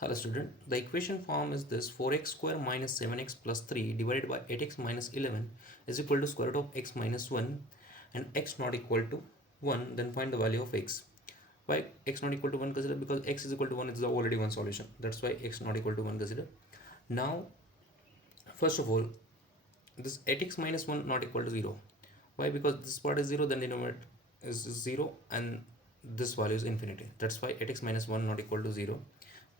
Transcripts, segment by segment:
Hello student, the equation form is this: 4x square minus 7x plus 3 divided by 8x minus 11 is equal to square root of x minus 1 and x not equal to 1. Then find the value of x. Why x not equal to 1? Consider because x is equal to 1 is already one solution. That's why x not equal to 1 consider. Now first of all, this 8x minus 1 not equal to 0. Why? Because this part is 0, then denominator is 0 and this value is infinity. That's why 8x minus 1 not equal to 0,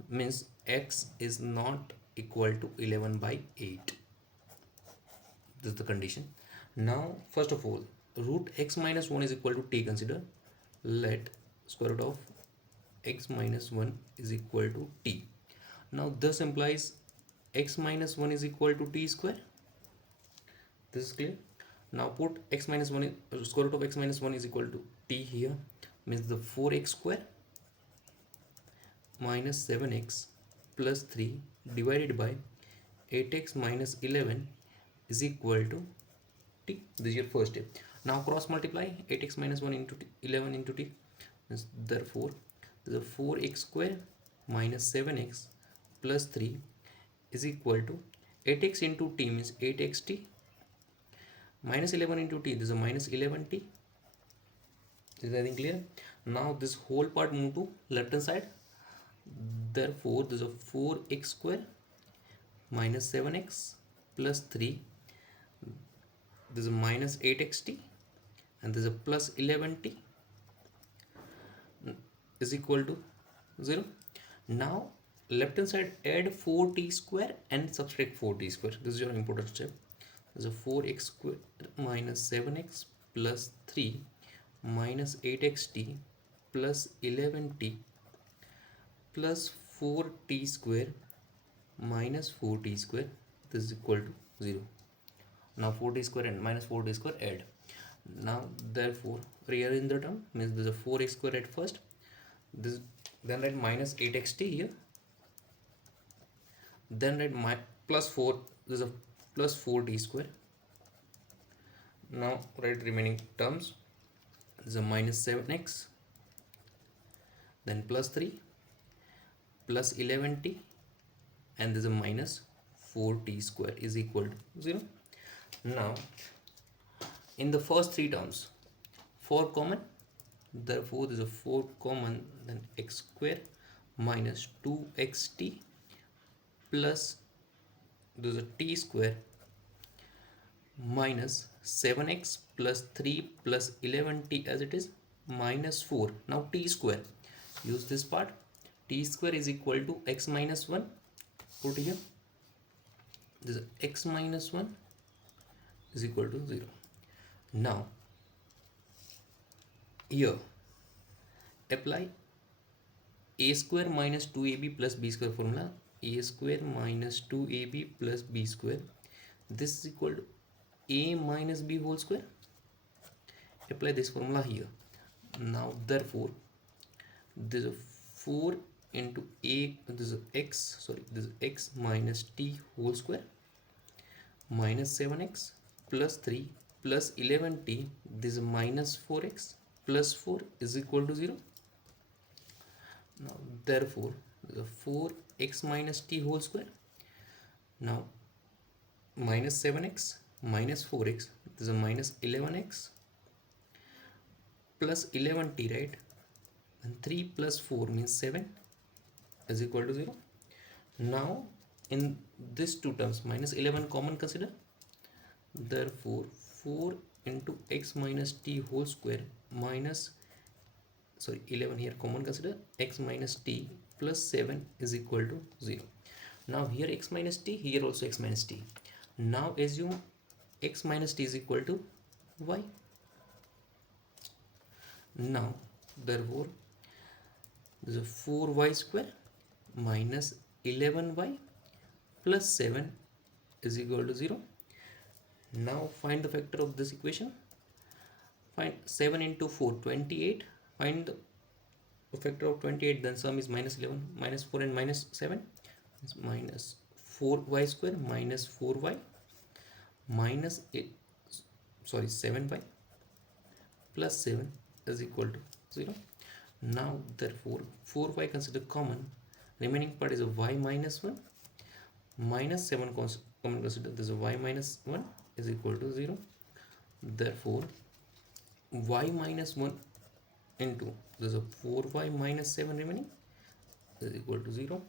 means x is not equal to 11 by 8. This is the condition. Now first of all, root x minus 1 is equal to t. Consider, let square root of x minus 1 is equal to t. Now this implies x minus 1 is equal to t square. This is clear. Now put x minus 1 square root of x minus 1 is equal to t here, means the 4x square minus 7x plus 3 divided by 8x minus 11 is equal to t. This is your first step. Now cross multiply 8x minus 1 into t, 11 into t. Therefore, the 4x square minus 7x plus 3 is equal to 8x into t, means 8xt, minus 11 into t, this is a minus 11t. Is anything clear? Now this whole part move to left hand side. Therefore, this is a 4x square minus 7x plus 3. This is a minus 8xt and this is a plus 11t is equal to 0. Now left hand side add 4t square and subtract 4t square. This is your important step. This is a 4x square minus 7x plus 3 minus 8xt plus 11t plus 4t square minus 4t square. This is equal to 0. Now 4t square and minus 4t square add. Now therefore rearrange the term, means there is a 4x square at first, this, then write minus 8xt here, then write plus 4, this is a plus 4t square. Now write remaining terms, this is a minus 7x, then plus 3 plus 11t and this is a minus 4t square is equal to 0. Now in the first three terms 4 common, therefore there is a 4 common, then x square minus 2xt plus there is a t square minus 7x plus 3 plus 11t as it is minus 4. Now t square, use this part, t square is equal to x minus 1, put here, this is x minus 1 is equal to 0. Now here apply a square minus 2ab plus b square formula. A square minus 2ab plus b square, this is equal to a minus b whole square. Apply this formula here. Now therefore this is 4 into a, this is x minus t whole square minus 7x plus 3 plus 11t, this is minus 4x plus 4 is equal to 0. Now therefore the 4x minus t whole square, now minus 7x minus 4x, this is a minus 11x plus 11t, right, and 3 plus 4 means 7 is equal to 0. Now in these two terms minus 11 common consider, therefore 4 into x minus t whole square minus 11 here common consider, x minus t plus 7 is equal to 0. Now here x minus t, here also x minus t. Now assume x minus t is equal to y. Now therefore this is 4y square minus 11y plus 7 is equal to 0. Now find the factor of this equation. Find 7 into 4, 28. Find the factor of 28, then sum is minus 11, minus 4 and minus 7 is minus 4y square minus 4y minus 7y plus 7 is equal to 0. Now therefore 4y consider common, remaining part is a y minus 1 minus 7 common consider, this is y minus 1 is equal to 0. Therefore y minus 1 into this is a 4y minus 7 remaining is equal to 0.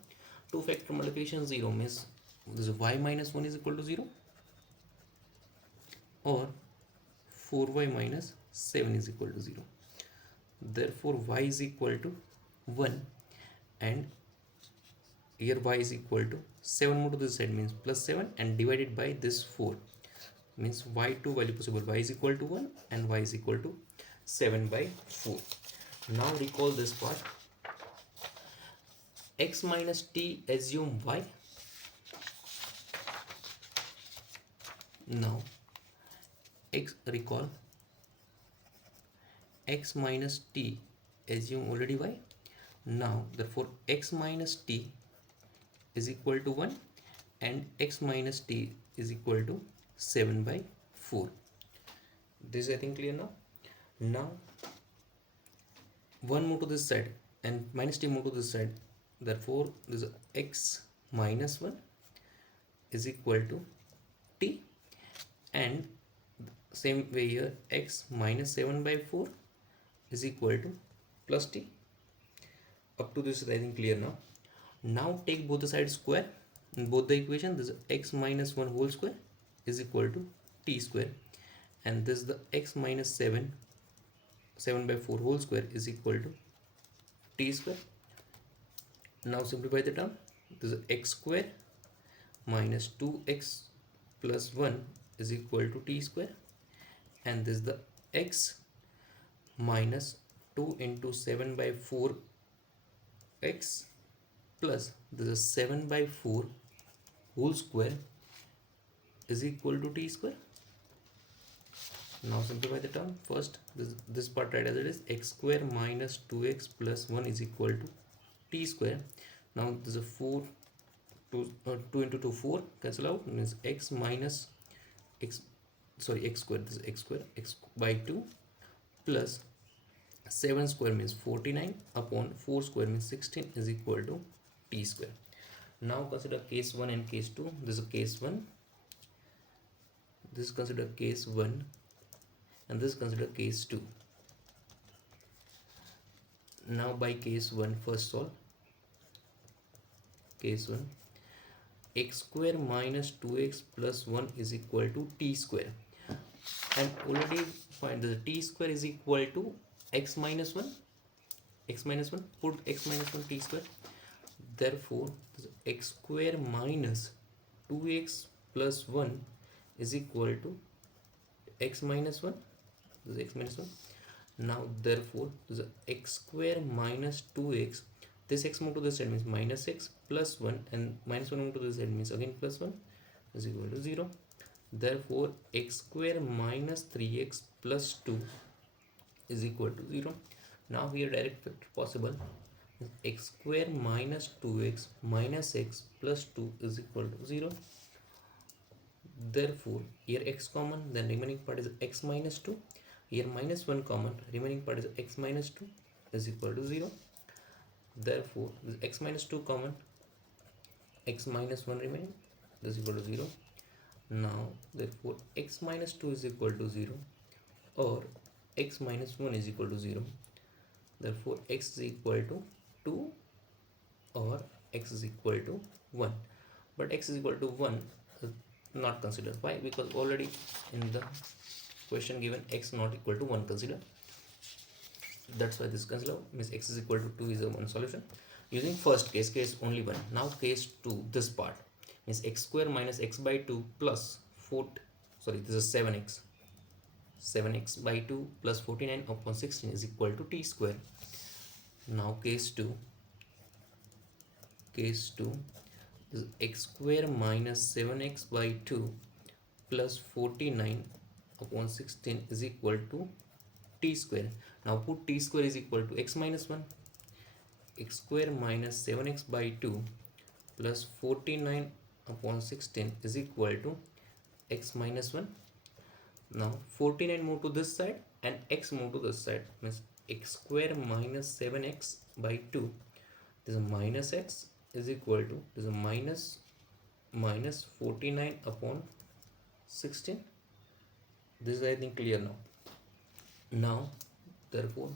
Two factor multiplication 0 means this is y minus 1 is equal to 0 or 4y minus 7 is equal to 0. Therefore y is equal to 1 and here y is equal to 7 more to this side means plus 7 and divided by this 4 means y2 value possible, y is equal to 1 and y is equal to 7 by 4. Now recall this part. X minus t assume y. Now recall x minus t assume already y. Now therefore x minus t is equal to 1 and x minus t is equal to 7 by 4. This is I think clear now. Now 1 move to this side and minus t move to this side. Therefore this x minus 1 is equal to t and same way here x minus 7 by 4 is equal to plus t. Up to this is I think clear now. Now take both the sides square in both the equation. This is x minus 1 whole square is equal to t square and this is the x minus 7 by 4 whole square is equal to t square. Now simplify the term. This is x square minus 2x plus 1 is equal to t square and this is the x minus 2 into 7 by 4 x plus this is 7 by 4 whole square is equal to t square. Now simplify the term. First this part right as it is, x square minus 2x plus 1 is equal to t square. Now this is a 2 into 2 4 cancel out means x minus x square, this is x square, x by 2 plus 7 square means 49 upon 4 square means 16 is equal to t square. Now consider case 1 and case 2. This is case 1, this is consider case 1 and this is consider case 2. Now by case 1 first solve. Case 1, x square minus 2x plus 1 is equal to t square and already find the t square is equal to x minus 1, put x minus 1 t square. Therefore x square minus 2x plus 1 is equal to x minus 1, this is x minus 1. Now therefore this is x square minus 2x, this x move to this side means minus x plus 1 and minus 1 move to this side means again plus 1 is equal to 0. Therefore x square minus 3x plus 2 is equal to 0. Now here direct factor possible, x square minus 2x minus x plus 2 is equal to 0. Therefore here x common, then remaining part is x minus 2. Here minus 1 common, remaining part is x minus 2 is equal to 0. Therefore this x minus 2 common, x minus 1 remaining, this is equal to 0. Now therefore x minus 2 is equal to 0 or x minus 1 is equal to 0. Therefore x is equal to 2 or x is equal to 1, but x is equal to 1 is not considered. Why? Because already in the question given x not equal to 1 consider. That's why this consider means x is equal to 2 is a one solution. Using first case only 1. Now case 2, this part means x square minus x by 2 plus 4, this is 7x by 2 plus 49 upon 16 is equal to t square. Now case 2 is x square minus 7x by 2 plus 49 upon 16 is equal to t square. Now put t square is equal to x minus 1, x square minus 7x by 2 plus 49 upon 16 is equal to x minus 1. Now 49 move to this side and x move to this side means x square minus 7x by 2, this is minus x is equal to, this is a minus 49 upon 16. This is I think clear now. Now therefore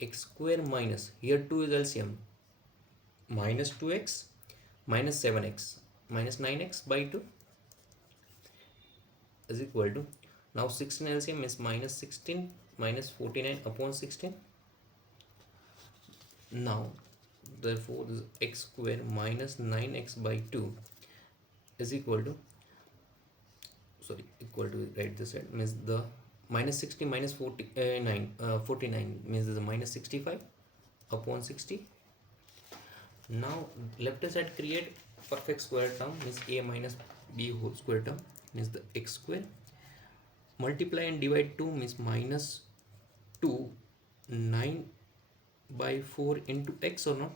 x square minus, here 2 is LCM, minus 2x minus 7x minus 9x by 2 is equal to, now 16 LCM is minus 16 minus 49 upon 16. Now therefore this x square minus 9x by 2 is equal to, sorry, equal to, right this side means the minus 60 minus 49 means this is a minus 65 upon 60. Now left hand side create perfect square term, means a minus b whole square term, means the x square, multiply and divide 2 means minus 2 9 by 4 into x or not.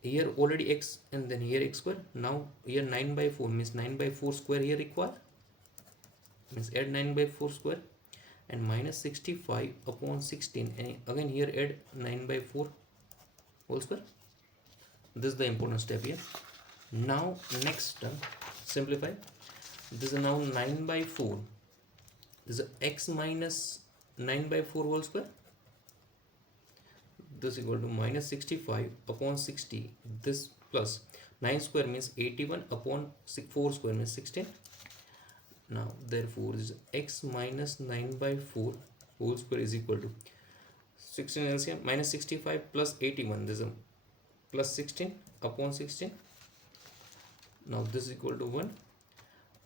Here already x and then here x square. Now here 9 by 4 means 9 by 4 square here required, means add 9 by 4 square, and minus 65 upon 16, and again here add 9 by 4 whole square. This is the important step here. Now next term simplify. This is now 9 by 4, this is x minus 9 by 4 whole square, this is equal to minus 65 upon 60, this plus 9 square means 81 upon 4 square means 16. Now therefore this is x minus 9 by 4 whole square is equal to 16 LCM, minus 65 plus 81, this is plus 16 upon 16. Now this is equal to 1.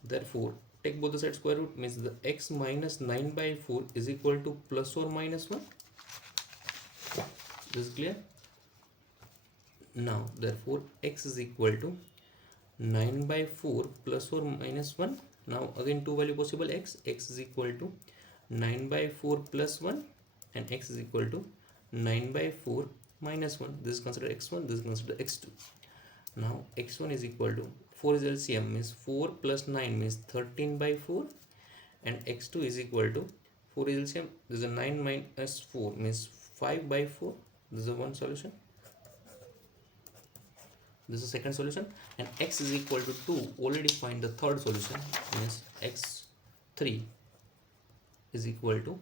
Therefore take both the sides square root, means the x minus 9 by 4 is equal to plus or minus 1. This is clear. Now therefore x is equal to 9 by 4 plus or minus 1. Now again two value possible, x is equal to 9 by 4 plus 1 and x is equal to 9 by 4 minus 1. This is considered x1, this is considered x2. Now x1 is equal to, 4 is LCM, means 4 plus 9 means 13 by 4, and x2 is equal to, 4 is LCM, this is a 9 minus 4 means 5 by 4. This is one solution, this is second solution, and x is equal to 2. Already find the third solution, means x3 is equal to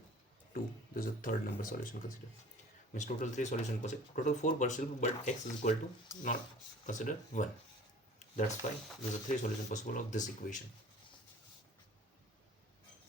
2. This is a third number solution considered, means total 3 solution possible, total 4 possible, but x is equal to not consider 1. That's why there is a 3 solution possible of this equation.